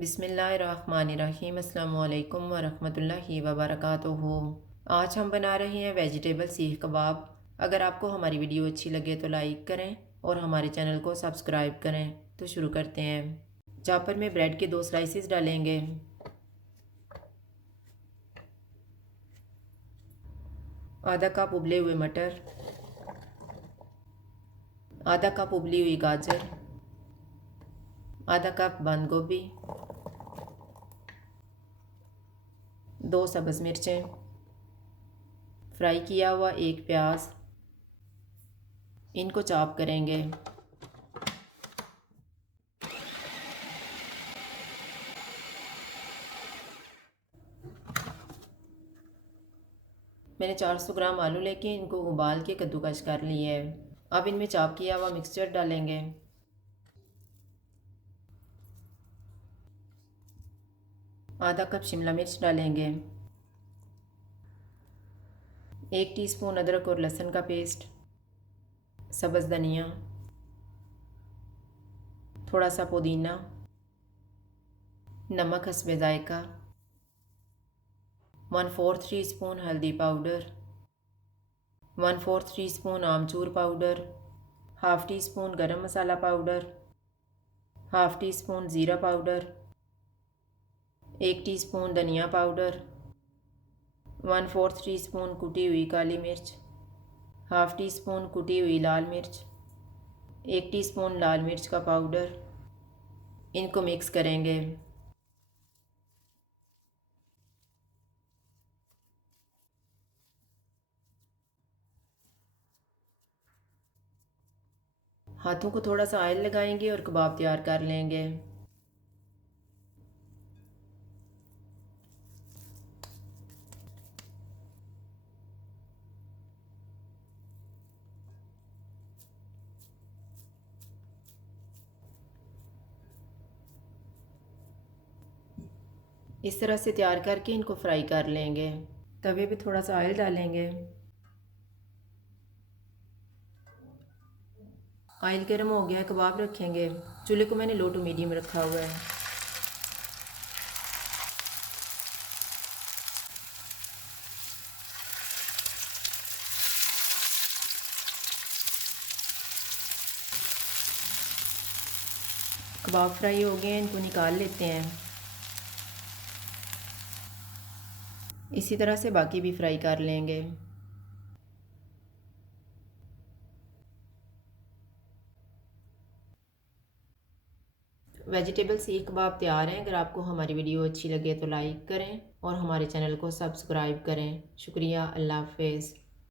बिस्मिल्लाहिर्रहमानिर्रहीम। अस्सलामु अलैकुम वरहमतुल्लाहि वबरकातुहू। आज हम बना रहे हैं वेजिटेबल सीख कबाब। अगर आपको हमारी वीडियो अच्छी लगे तो लाइक करें और हमारे चैनल को सब्सक्राइब करें। तो शुरू करते हैं। चॉपर में ब्रेड के 2 स्लाइसेस डालेंगे। आधा कप उबले हुए मटर, आधा कप उबली हुई गाजर, आधा कप बंद गोभी, 2 सब्ज़ मिर्चें, फ्राई किया हुआ 1 प्याज, इनको चॉप करेंगे। मैंने 400 ग्राम आलू लेके इनको उबाल के कद्दूकस कर लिए है। अब इनमें चॉप किया हुआ मिक्सचर डालेंगे। आधा कप शिमला मिर्च डालेंगे। 1 टीस्पून अदरक और लहसुन का पेस्ट, सब्ज़ धनिया, थोड़ा सा पुदीना, नमक हस्बे जायका, 1/4 टीस्पून हल्दी पाउडर, 1/4 टीस्पून आमचूर पाउडर, हाफ़ टी स्पून गरम मसाला पाउडर, हाफ़ टी स्पून ज़ीरा पाउडर, 1 टीस्पून धनिया पाउडर, 1/4 टीस्पून कुटी हुई काली मिर्च, हाफ़ टी स्पून कुटी हुई लाल मिर्च, 1 टीस्पून लाल मिर्च का पाउडर। इनको मिक्स करेंगे। हाथों को थोड़ा सा ऑयल लगाएंगे और कबाब तैयार कर लेंगे। इस तरह से तैयार करके इनको फ्राई कर लेंगे। तवे पे थोड़ा सा ऑयल डालेंगे। ऑयल गर्म हो गया है, कबाब रखेंगे। चूल्हे को मैंने लो टू मीडियम रखा हुआ है। कबाब फ्राई हो गए हैं, इनको निकाल लेते हैं। इसी तरह से बाकी भी फ्राई कर लेंगे। वेजिटेबल सीख कबाब तैयार हैं। अगर आपको हमारी वीडियो अच्छी लगे तो लाइक करें और हमारे चैनल को सब्सक्राइब करें। शुक्रिया। अल्लाह हाफ़िज़।